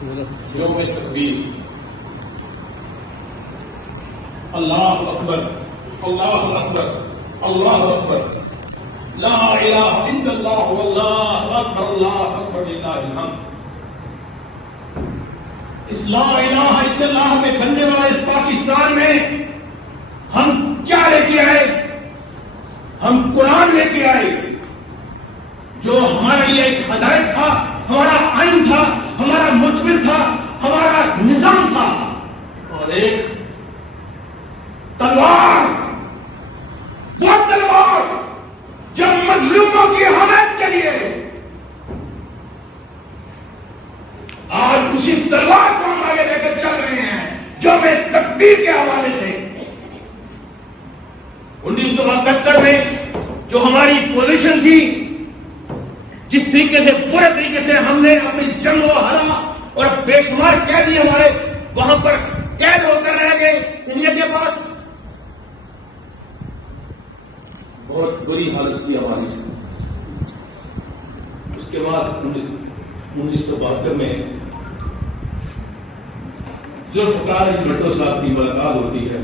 یوم تکبیر، اللہ اکبر اللہ اکبر اللہ اکبر، لا الہ الا اللہ واللہ اکبر للہ الحمد۔ اس لا الہ الا اللہ میں بننے والے اس پاکستان میں ہم کیا لے کے آئے؟ ہم قرآن لے کے آئے، جو ہمارے لیے ایک ہدایت تھا، ہمارا آئین تھا، ہمارا مجبر تھا، ہمارا نظام تھا، اور ایک تلوار، وہ تلوار جو مظلوموں کی حمایت کے لیے، آج اسی تلوار کو ہم آگے لے کر چل رہے ہیں، جو میں تکبیر کے حوالے سے 1972 میں جو ہماری پوزیشن تھی، جس طریقے سے پورے طریقے سے ہم نے اپنی جنگ و ہرا اور بے شمار قیدی ہمارے وہاں پر قید ہو کر رہ گئے انڈیا کے پاس، بہت بری حالت تھی ہماری۔ اس کے بعد 1972 میں ذوالفقار علی بھٹو صاحب کی ملاقات ہوتی ہے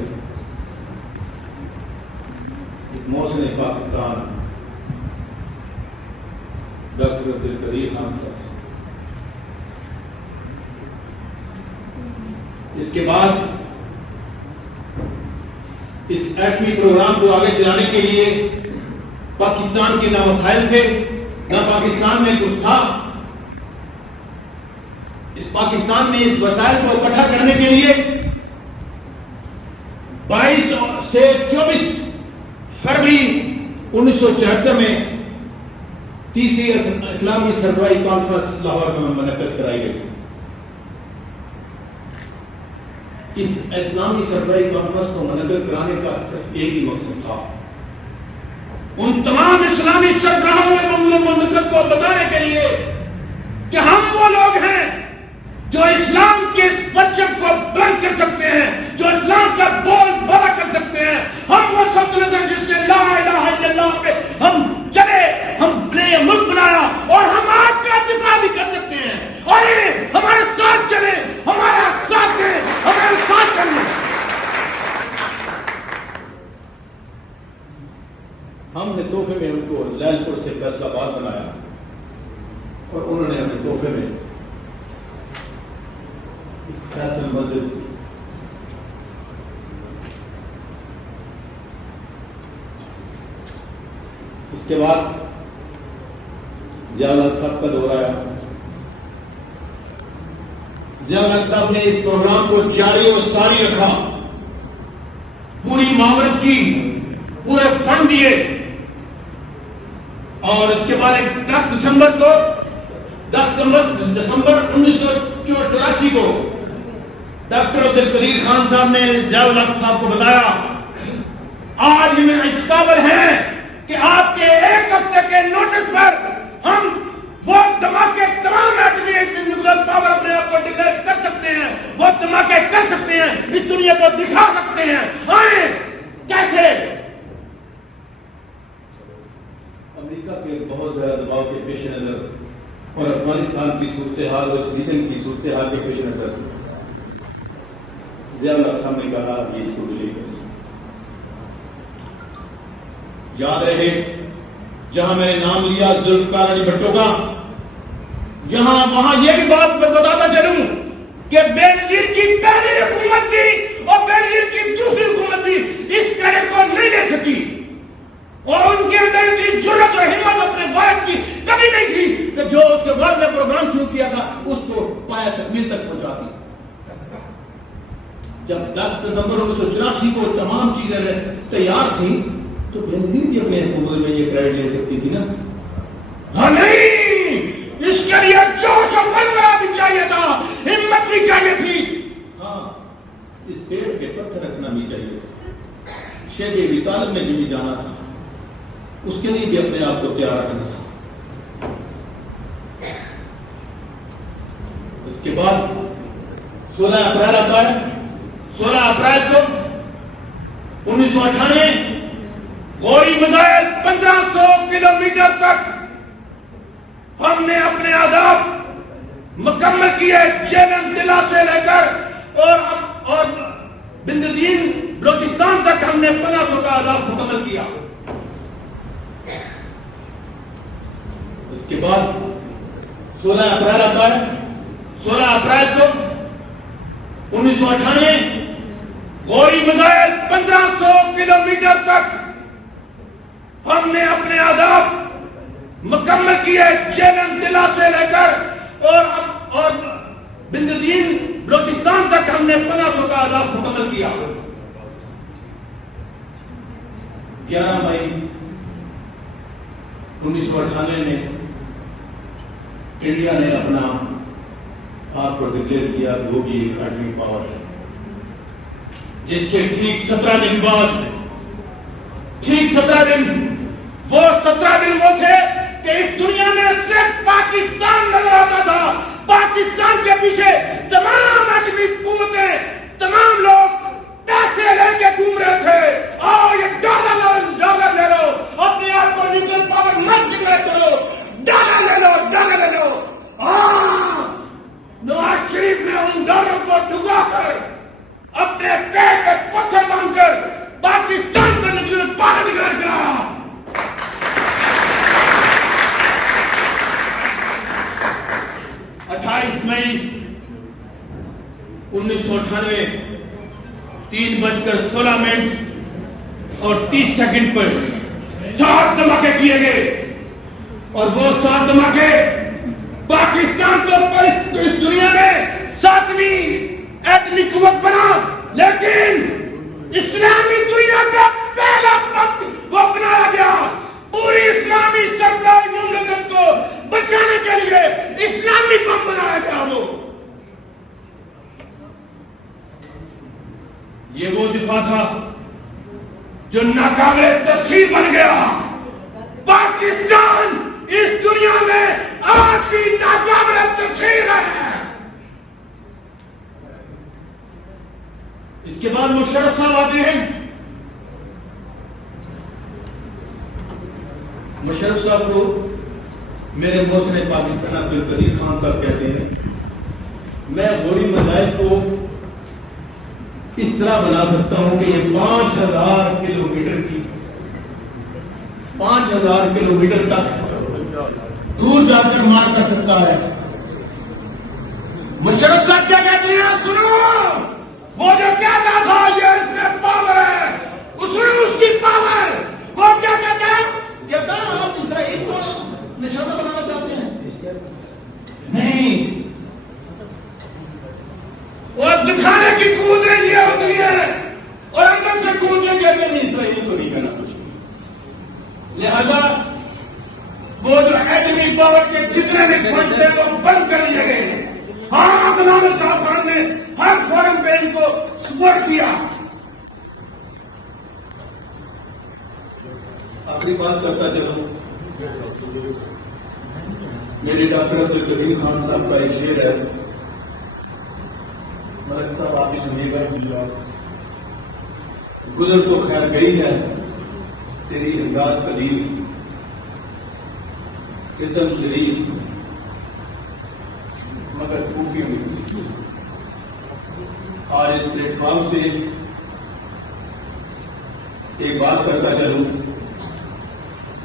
محسن پاکستان ڈاکٹر عبدالقدیر خان صاحب۔ اس کے بعد اس ایٹمی پروگرام کو آگے چلانے کے لیے پاکستان کے نہ وسائل تھے، نہ پاکستان میں کچھ تھا۔ اس پاکستان میں اس وسائل کو اکٹھا کرنے کے لیے 22 سے 24 فروری 1974 میں تیسری اسلامی سربراہی کانفرنس لاہور میں منعقد کرائی گئی۔ اس اسلامی سربراہی کانفرنس کو منعقد کرانے کا صرف ایک ہی مقصد تھا، ان تمام اسلامی سربراہوں اور مملکت کو بتانے کے لیے کہ ہم وہ لوگ ہیں جو اسلام کے پرچم کو بلند کر سکتے ہیں، جو اسلام کا بول بالا کر سکتے ہیں۔ ہم وہ سلطنت ہیں جس نے لا الہ الا اللہ پہ ہم چلے، ہم نے یہ ملک بنایا، اور ہم آپ کا دفاع بھی کر سکتے ہیں، اور یہ ہمارے ساتھ چلے، ہمارا ساتھ دیں، ہمارے ساتھ چلیں۔ ہم نے تحفے میں ان کو لال پور سے فیصلہ آباد بنایا، اور انہوں نے ہمیں تحفے میں فیصل مسجد دی۔ اس کے بعد ضیاء الحق صاحب کا دور آیا۔ ضیاء الحق صاحب نے اس پروگرام کو جاری و ساری رکھا، پوری معاونت کی، پورے فنڈ دیے، اور اس کے بعد 10 دسمبر 1984 کو ڈاکٹر عبدالقدیر خان صاحب نے ضیاء الحق صاحب کو بتایا، آج میں اس قابل ہیں کہ آپ کے 1 ہفتے کے نوٹس پر ہم وہ دھماکے تمام ایٹمی نیوکلیئر پاور اپنے آپ کو ڈکلیئر کر سکتے ہیں، وہ دھماکے کر سکتے ہیں، اس دنیا کو دکھا سکتے ہیں۔ آئیں، کیسے؟ امریکہ کے بہت زیادہ دباؤ کے پیش نظر اور افغانستان کی صورتحال اور اس ریجن کی صورتحال کے پیش نظر ضیاء الحق صاحب نے کہا یہ اس کو ڈیلے کریں۔ یاد رہے، جہاں میں نے نام لیا ذوالفقار علی بھٹو کا، یہاں وہاں یہ بھی بات بتاتا چلوں کہ بے نظیر کی پہلی حکومت بھی اور بے نظیر کی دوسری حکومت بھی اس کریڈٹ کو نہیں لے سکی، اور ان کے اندر اتنی جرأت اور ہمت اپنے والد کی کبھی نہیں تھی کہ جو اس کے والد نے پروگرام شروع کیا تھا اس کو پایا تکمیل تک پہنچا دی۔ جب 10 دسمبر 1984 کو تمام چیزیں تیار تھیں تو بے نظیر بھی اپنے حکومت میں یہ کریڈٹ لے سکتی تھی نا؟ ہاں نہیں، اس کے لیے جوش اور بلبلا بھی چاہیے تھا، ہمت بھی چاہیے تھی، ہاں اس پیڑ کے پتھر رکھنا بھی چاہیے تھا۔ شیخ ابی طالب نے جو بھی جانا تھا اس کے لیے بھی اپنے آپ کو تیار رکھنا تھا۔ اس کے بعد 16 اپریل آتا ہے، 16 اپریل کو 1998 غوری میزائل 1500 کلومیٹر تک ہم نے اپنے اہداف مکمل کی ہے، جیلم ضلع سے لے کر اور بنددین بلوچستان تک ہم نے 1500 کا اہداف مکمل کیا۔ اس کے بعد 16 اپریل آتا ہے۔ 16 اپریل کو 1998 غوری مزائل 1500 کلومیٹر تک ہم نے اپنے اہداف مکمل کیے، جیلم ضلع سے لے کر اور بنددین بلوچستان تک ہم نے 1500 کا اہداف مکمل کیا۔ 11 مئی 1998 میں انڈیا نے اپنا آپ کو ڈکلیئر کیا وہ بھی ایک ایٹمی پاور ہے، جس کے ٹھیک 17 دن بعد، ٹھیک 17 دن، وہ 17 دن وہ تھے کہ اس دنیا میں صرف پاکستان نظر آتا تھا۔ پاکستان کے پیچھے تمام ایٹمی قوتیں، تمام لوگ پیسے لے کے گھوم رہے تھے، اور یہ ڈالر لے لو، اپنے آپ کو نیوکلیر پاور مت ڈکلیئر کرو، ڈالر لے لو، ڈالر لے لو۔ نواز شریف نے ان ڈالروں کو ڈگا کر اپنے پیٹ پہ پتھر باندھ کر پاکستان کو نیوکلیر پاور ڈکلیئر کرایا۔ 28 مئی 1998 3:16 اور 30 پر 7 دھماکے کیے گئے، اور وہ 7 دھماکے پاکستان کو اس دنیا میں 7ویں ایٹمی قوت بنا، لیکن اسلامی دنیا کا پہلا وقت وہ بنایا گیا۔ پوری اسلامی سربراہی مملکت کو بچانے کے لیے اسلامی بم بنایا گیا۔ وہ دفاع تھا جو ناقابل تسخیر بن گیا۔ پاکستان اس دنیا میں آج بھی ناقابل تسخیر ہے۔ اس کے بعد مشرف صاحب آتے ہیں۔ مشرف صاحب کو میرے محسن پاکستان عبدالقدیر خان صاحب کہتے ہیں۔ میں غوری مزائل کو اس طرح بنا سکتا ہوں کہ یہ 5000 کلومیٹر کی 5000 کلومیٹر تک دور جا کر مار کر سکتا ہے۔ مشرف صاحب کیا کہتے ہیں؟ سنو، وہ جو کہتا تھا یہ اس میں پاور ہے، اس میں اس کی پاور، وہ کیا کہتا ہے؟ کہتا ہے آپ اسرائیل کو نشانہ بنانا چاہتے ہیں؟ نہیں، اور دکھانے کی قوتیں یہ ہوتی ہیں، اور اندر سے قوتیں کہتے ہیں اسرائیل کو نہیں کرنا کچھ۔ لہذا وہ جو ایٹمی پاور کے جتنے بھی فنڈ تھے وہ بند کر لیے گئے۔ ہاں، غلام صاحب خان نے ہر فورم پہ ان کو سپورٹ کیا۔ آخری بات کرتا چلوں، میرے ڈاکٹر عبدالقدیر خان صاحب کا ایک شعر ہے، ملک صاحب آپ ہی سنیے گا۔ گزر تو خیر گئی ہے تیری امداد قدیم، ستم شریف مگر خوفی ہوئی۔ آج اس پلیٹ فارم سے ایک بات کرتا چلوں،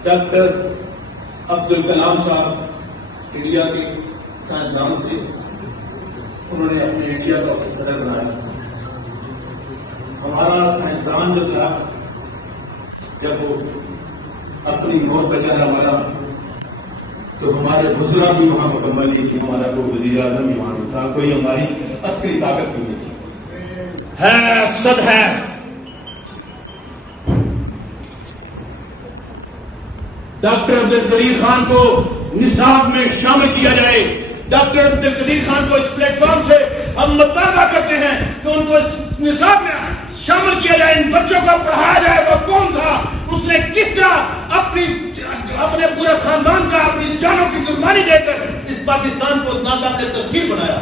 ڈاکٹر عبدالکلام صاحب انڈیا کے سائنسدان تھے، انہوں نے اپنے انڈیا کا صدر بنایا۔ ہمارا سائنسدان جو تھا جب وہ اپنی موت کا چہرہ مارا تو ہمارے بزرگ بھی وہاں مکمل نہیں تھی، ہمارا کوئی وزیر اعظم بھی وہاں نہیں تھا، کوئی ہماری عسکری طاقت بھی نہیں تھی۔ ہے صد ہے ڈاکٹر عبدالقدیر خان کو نصاب میں شامل کیا جائے۔ ڈاکٹر عبدالقدیر خان کو اس پلیٹ فارم سے ہم مطالبہ کرتے ہیں کہ ان کو اس نصاب میں شامل کیا جائے، ان بچوں کو پڑھایا جائے وہ کون تھا، اس نے کس طرح اپنے پورے خاندان کا اپنی جانوں کی قربانی دے کر اس پاکستان کو ناقابل تسخیر بنایا۔